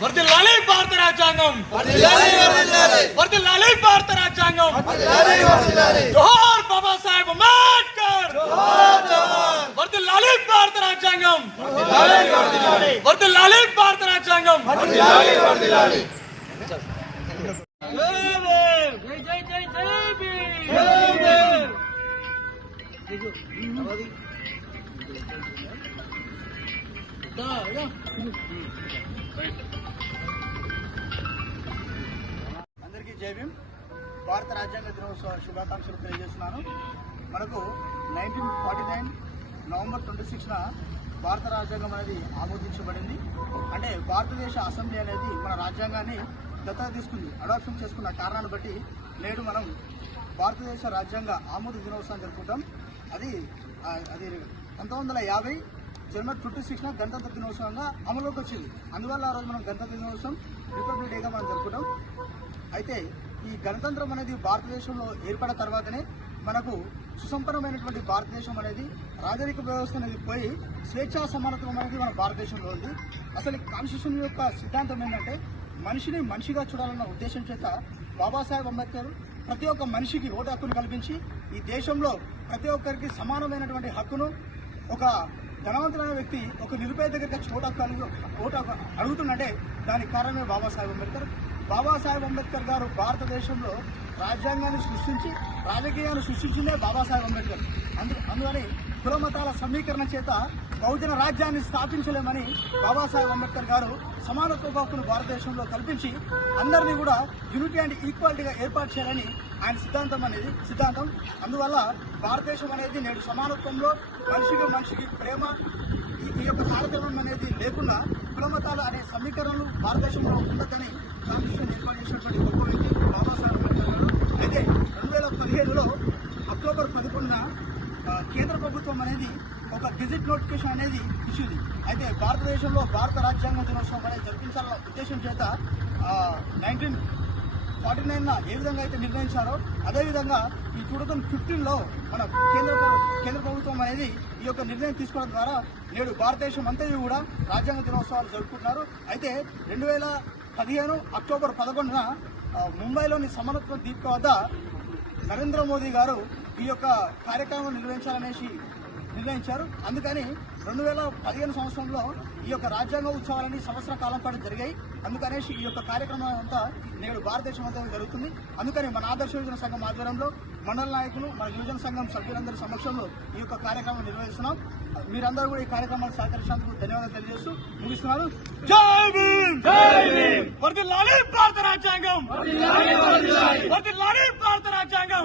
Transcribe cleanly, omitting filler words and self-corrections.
వర్ధిల్లాలి భారత రాజ్యాంగం, వర్ధిల్లాలి భారత రాజ్యాంగం. జోహార్ బాబా సాహెబ్ అంబేద్కర్, వర్ధిల్లాలి భారత రాజ్యాంగం, వర్ధిల్లాలి భారత రాజ్యాంగం. అందరికీ జై భీమ్. భారత రాజ్యాంగ దినోత్సవ శుభాకాంక్షలు తెలియజేస్తున్నాను. మనకు 1949 నవంబర్ 26న భారత రాజ్యాంగం అనేది ఆమోదించబడింది. అంటే భారతదేశ అసెంబ్లీ అనేది మన రాజ్యాంగాన్ని దత్తత తీసుకుంది, అడాప్షన్ చేసుకున్న కారణాన్ని బట్టి నేడు మనం భారతదేశ రాజ్యాంగ ఆమోద దినోత్సవం జరుపుకుంటాం. అది 1950 జనవరి 26న గణతంత్ర దినోత్సవంగా అమలులోకి వచ్చింది. అందువల్ల ఆ రోజు మనం గణతంత్ర దినోత్సవం రిపబ్లిక్ డేగా మనం జరుపుకుంటాం. అయితే ఈ గణతంత్రం అనేది భారతదేశంలో ఏర్పడిన తర్వాతనే మనకు సుసంపన్నమైనటువంటి భారతదేశం అనేది రాజరిక వ్యవస్థ అనేది పోయి స్వేచ్ఛా సమానత్వం అనేది మన భారతదేశంలో ఉంది. అసలు కాన్స్టిట్యూషన్ యొక్క సిద్ధాంతం ఏంటంటే మనిషిని మనిషిగా చూడాలన్న ఉద్దేశం చేత బాబాసాహెబ్ అంబేద్కర్ ప్రతి ఒక్క మనిషికి ఓటు హక్కును కల్పించి ఈ దేశంలో ప్రతి ఒక్కరికి సమానమైనటువంటి హక్కును, ఒక ధనవంతులైన వ్యక్తి ఒక నిరుపేద దగ్గరికి ఓటు అడుగుతుందంటే దానికి కారణమే బాబాసాహెబ్ అంబేద్కర్. బాబాసాహెబ్ అంబేద్కర్ గారు భారతదేశంలో రాజ్యాంగాన్ని సృష్టించి రాజకీయాన్ని సృష్టించిందే బాబాసాహెబ్ అంబేద్కర్. అందుకని కుల మతాల సమీకరణ చేత బహుజన రాజ్యాన్ని స్థాపించలేమని బాబాసాహెబ్ అంబేద్కర్ గారు సమానత్వ హక్కును భారతదేశంలో కల్పించి అందరినీ కూడా యూనిటీ అండ్ ఈక్వాలిటీగా ఏర్పాటు చేయాలని ఆయన సిద్ధాంతం. అందువల్ల భారతదేశం అనేది నేడు సమానత్వంలో మనిషికి ప్రేమ ఈ యొక్క తారతమ్యం అనేది లేకుండా కుల మతాలు అనే సమీకరణలు భారతదేశంలో ఉండదని కాన్స్టిట్యూషన్ ఏర్పాటు చేసినటువంటి గొప్ప వ్యక్తి బాబాసాహెబ్ అంబేద్కర్ గారు. అయితే 2015లో అక్టోబర్ 11న కేంద్ర ప్రభుత్వం అనేది ఒక గెజెట్ నోటిఫికేషన్ అనేది ఇచ్చింది. అయితే భారతదేశంలో భారత రాజ్యాంగ దినోత్సవం అనేది జరిపించాలన్న ఉద్దేశం చేత 1949న ఏ విధంగా అయితే నిర్ణయించారో అదేవిధంగా ఈ 2015లో మన కేంద్ర ప్రభుత్వం అనేది ఈ యొక్క నిర్ణయం తీసుకోవడం ద్వారా నేడు భారతదేశం అంతయు కూడా రాజ్యాంగ దినోత్సవాలు జరుపుకుంటున్నారు. అయితే 2015 అక్టోబర్ 11న ముంబైలోని సమరత్వ దీపిక వద్ద నరేంద్ర మోదీ గారు ఈ యొక్క కార్యక్రమం నిర్ణయించారు. అందుకని 2015 సంవత్సరంలో ఈ యొక్క రాజ్యాంగ ఉత్సవాలని సంవత్సర కాలం పాటు జరిగాయి. అందుకనేసి ఈ యొక్క కార్యక్రమం అంతా నేడు భారతదేశం అంతా జరుగుతుంది. అందుకని మన ఆదర్శ యువజన సంఘం ఆధ్వర్యంలో మండల నాయకులు, మన యువజన సంఘం సభ్యులందరి సమక్షంలో ఈ యొక్క కార్యక్రమం నిర్వహిస్తున్నాం. మీరందరూ కూడా ఈ కార్యక్రమాన్ని సహకరించినందుకు ధన్యవాదాలు తెలియజేస్తూ ముగిస్తున్నాను. జై భీమ్, వర్ధిల్లాలి భారత రాజ్యాంగం, వర్ధిల్లాలి భారత రాజ్యాంగం.